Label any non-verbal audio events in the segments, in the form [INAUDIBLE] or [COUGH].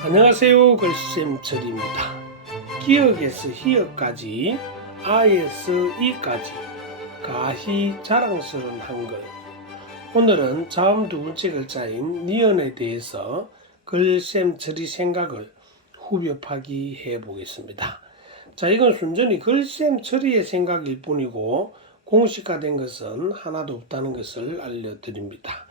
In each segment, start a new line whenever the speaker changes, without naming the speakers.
안녕하세요 글쌤 철입니다. 기억에서 희역까지 아에서 이까지 가히 자랑스러운 한글 오늘은 다음 두 번째 글자인 니언에 대해서 글쌤 철이 생각을 후벼 파기 해 보겠습니다. 자 이건 순전히 글쌤 철이의 생각일 뿐이고 공식화된 것은 하나도 없다는 것을 알려드립니다.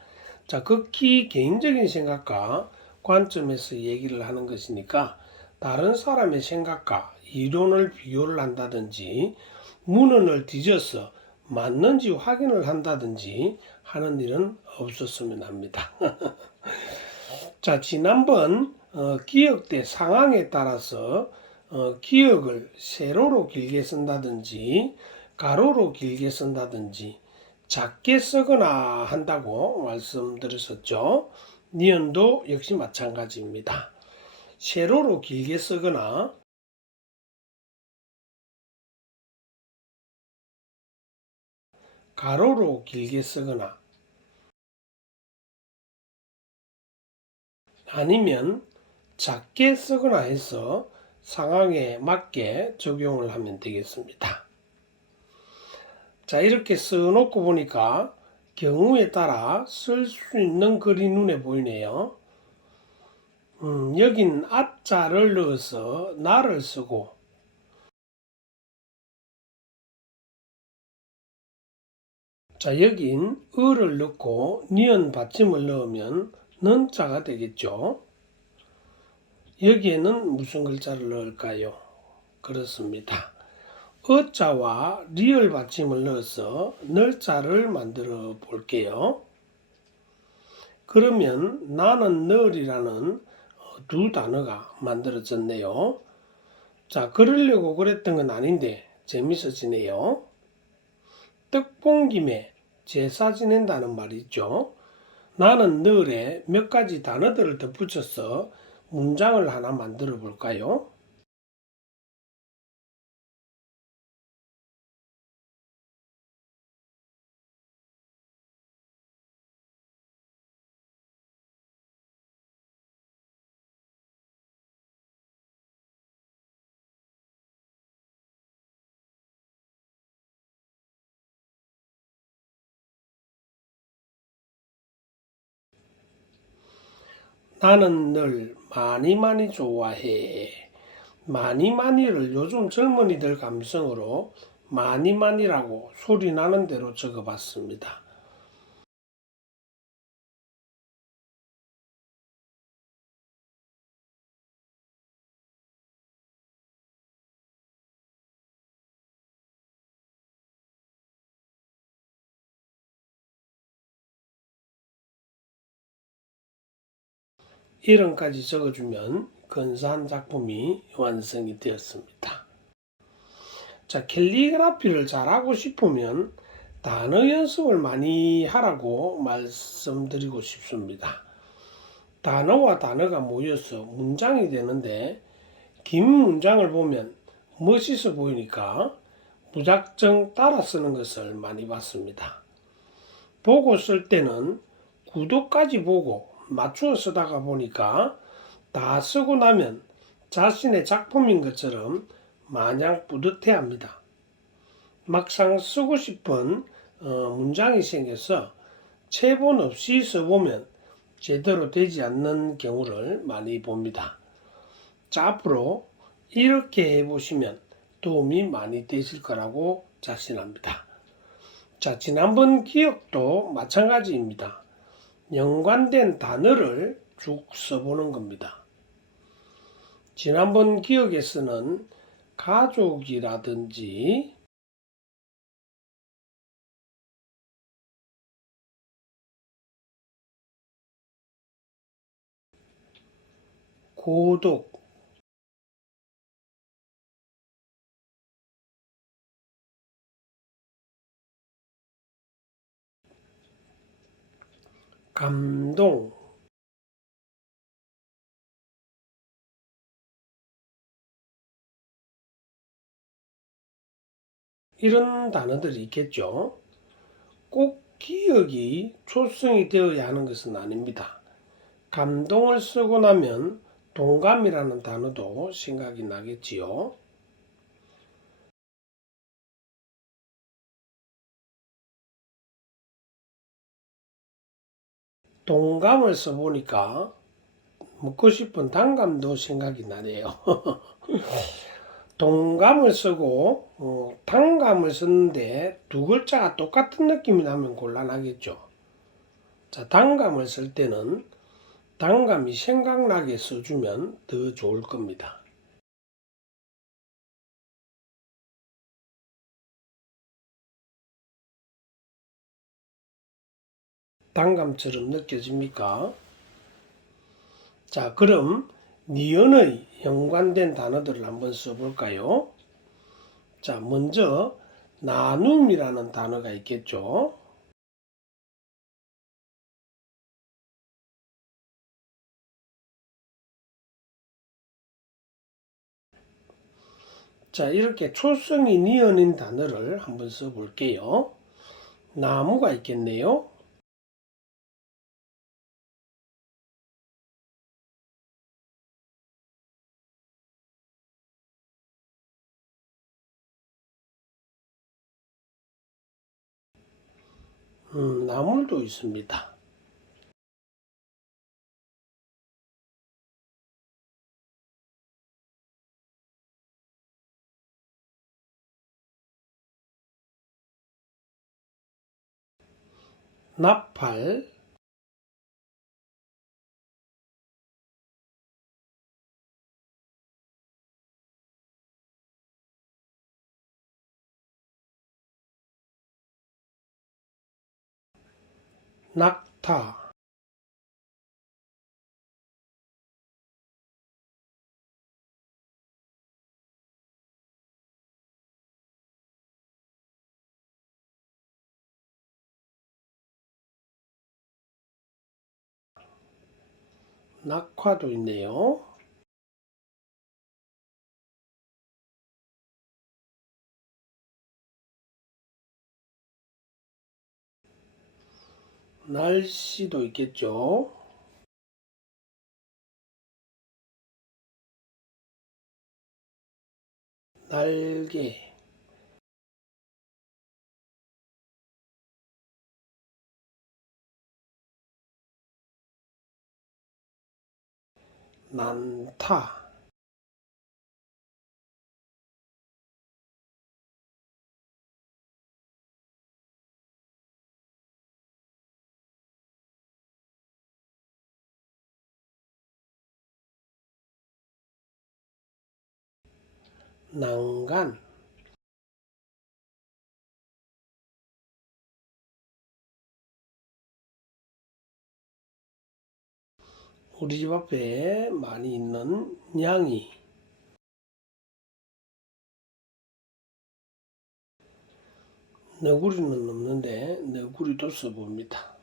자, 극히 개인적인 생각과 관점에서 얘기를 하는 것이니까 다른 사람의 생각과 이론을 비교를 한다든지 문헌을 뒤져서 맞는지 확인을 한다든지 하는 일은 없었으면 합니다. [LAUGHS] 자, 지난번 어, 기억 대 상황에 따라서 어, 기억을 세로로 길게 쓴다든지 가로로 길게 쓴다든지 작게 쓰거나 한다고 말씀드렸었죠. 니은도 역시 마찬가지입니다. 세로로 길게 쓰거나 가로로 길게 쓰거나 아니면 작게 쓰거나 해서 상황에 맞게 적용을 하면 되겠습니다. 자, 이렇게 써놓고 보니까 경우에 따라 쓸 수 있는 글이 눈에 보이네요. 음, 여긴 아자를 넣어서 나를 쓰고 자, 여긴 을을 넣고 니은 받침을 넣으면 는자가 되겠죠. 여기에는 무슨 글자를 넣을까요? 그렇습니다. 어자와 리을 받침을 넣어서 널자를 만들어 볼게요. 그러면 나는 널이라는 두 단어가 만들어졌네요. 자, 그러려고 그랬던 건 아닌데 재밌어지네요. 떡본 김에 제사 지낸다는 말이 있죠. 나는 널에 몇 가지 단어들을 덧붙여서 문장을 하나 만들어 볼까요? 나는 널 많이 많이 좋아해. 많이 많이를 요즘 젊은이들 감성으로 많이 많이라고 소리 나는 대로 적어봤습니다. 이름까지 적어주면 근사한 작품이 완성이 되었습니다. 자, 캘리그라피를 잘하고 싶으면 단어 연습을 많이 하라고 말씀드리고 싶습니다. 단어와 단어가 모여서 문장이 되는데 긴 문장을 보면 멋있어 보이니까 무작정 따라 쓰는 것을 많이 봤습니다. 보고 쓸 때는 구도까지 보고 맞추어 쓰다가 보니까 다 쓰고 나면 자신의 작품인 것처럼 마냥 뿌듯해 합니다. 막상 쓰고 싶은 어, 문장이 생겨서 체본 없이 써보면 제대로 되지 않는 경우를 많이 봅니다. 자, 앞으로 이렇게 해보시면 도움이 많이 되실 거라고 자신합니다. 자, 지난번 기억도 마찬가지입니다. 연관된 단어를 쭉 써보는 겁니다. 지난번 기억에서는 가족이라든지 고독, 감동, 이런 단어들이 있겠죠. 꼭 기억이 초성이 되어야 하는 것은 아닙니다. 감동을 쓰고 나면 동감이라는 단어도 생각이 나겠지요. 동감을 써보니까 먹고 싶은 단감도 생각이 나네요. [LAUGHS] 동감을 쓰고 어, 단감을 썼는데 두 글자가 똑같은 느낌이 나면 곤란하겠죠. 자, 단감을 쓸 때는 단감이 생각나게 써주면 더 좋을 겁니다. 단감처럼 느껴집니까? 자, 그럼 니은의 연관된 단어들을 한번 써볼까요? 자, 먼저 나눔이라는 단어가 있겠죠. 자, 이렇게 초성이 니은인 단어를 한번 써볼게요. 나무가 있겠네요. 음, 나물도 있습니다. 나팔, 낙타, 낙화도 있네요. 날씨도 있겠죠. 날개, 난타, 난간, 우리 집 앞에 많이 있는 냥이, 너구리는 없는데 너구리도 써봅니다.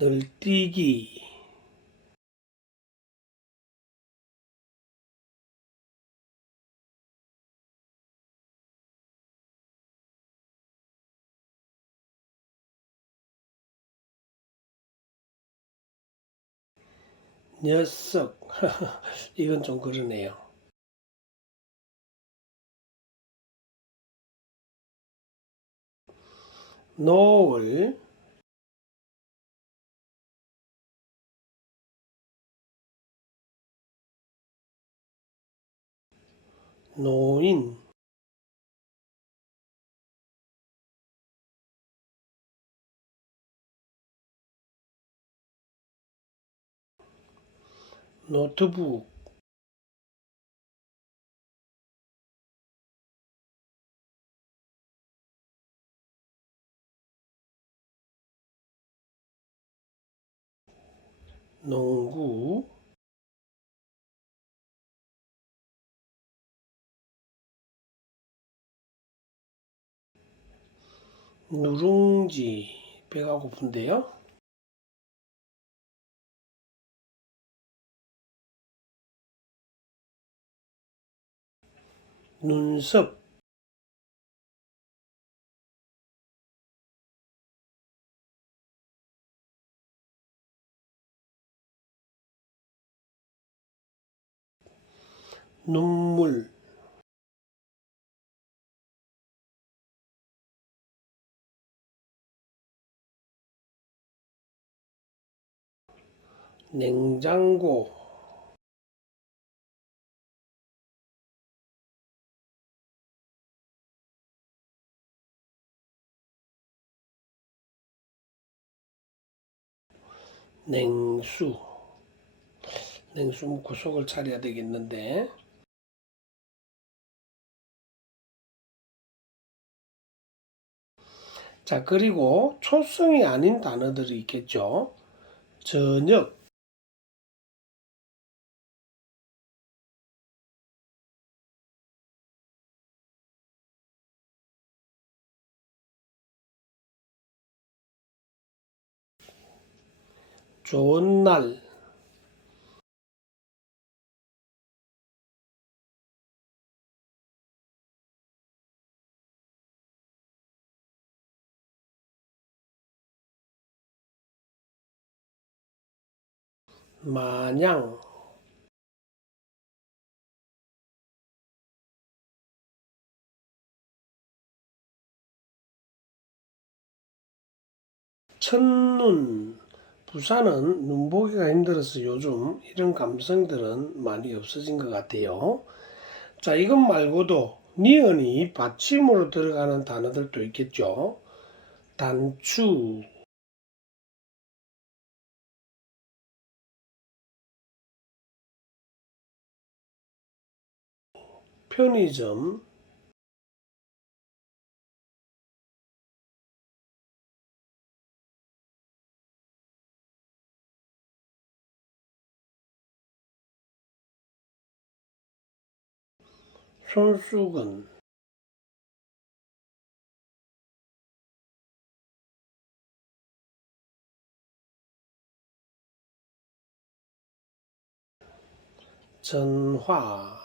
널뛰기, 녀석, [LAUGHS] 이건 좀 그러네요. 노을, 노인, 노트북, 농구, 누룽지, 배가 고픈데요? 눈썹, 눈물, 냉장고, 냉수. 냉수 먹고 속을 차려야 되겠는데. 자, 그리고 초성이 아닌 단어들이 있겠죠. 저녁, 좋은 날, 마냥, 첫눈. 부산은 눈 보기가 힘들어서 요즘 이런 감성들은 많이 없어진 것 같아요. 자, 이것 말고도 니은이 받침으로 들어가는 단어들도 있겠죠. 단추, 편의점, 손수건, 전화,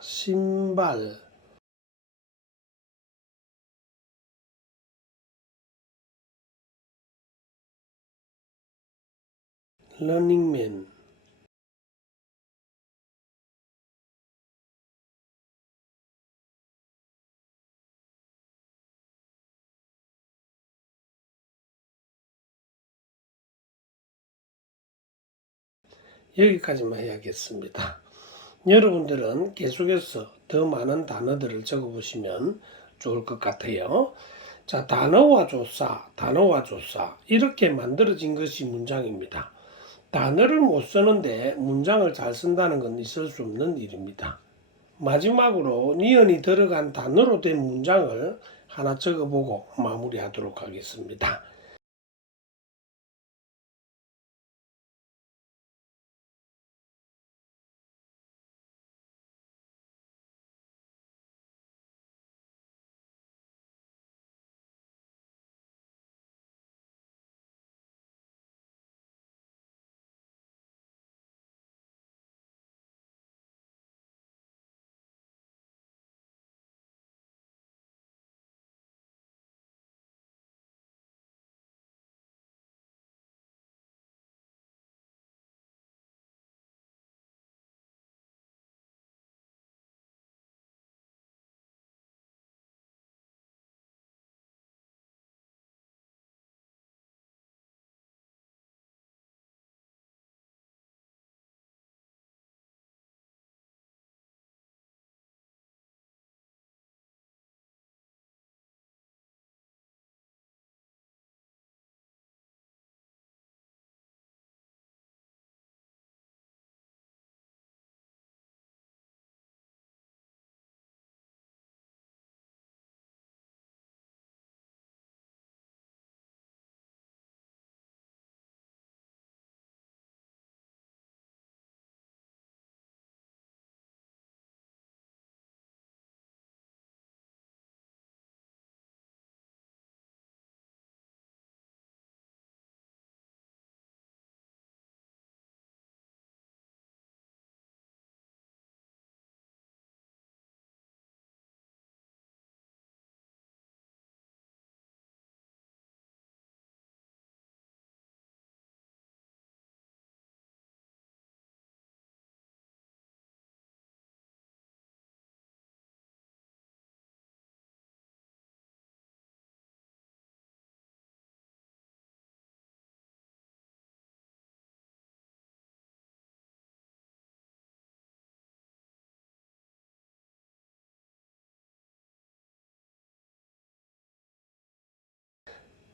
신발, 러닝맨, 여기까지만 해야겠습니다. 여러분들은 계속해서 더 많은 단어들을 적어보시면 좋을 것 같아요. 자, 단어와 조사, 단어와 조사. 이렇게 만들어진 것이 문장입니다. 단어를 못 쓰는데 문장을 잘 쓴다는 건 있을 수 없는 일입니다. 마지막으로 니은이 들어간 단어로 된 문장을 하나 적어보고 마무리하도록 하겠습니다.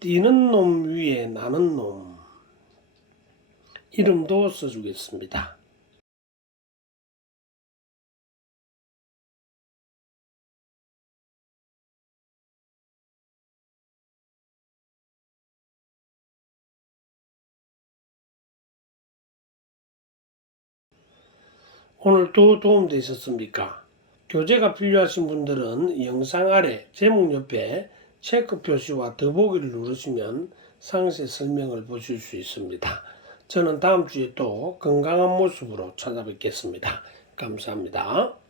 뛰는 놈 위에 나는 놈. 이름도 써주겠습니다. 오늘도 도움되셨습니까? 교재가 필요하신 분들은 영상 아래 제목 옆에 체크 표시와 더보기를 누르시면 상세 설명을 보실 수 있습니다. 저는 다음 주에 또 건강한 모습으로 찾아뵙겠습니다. 감사합니다.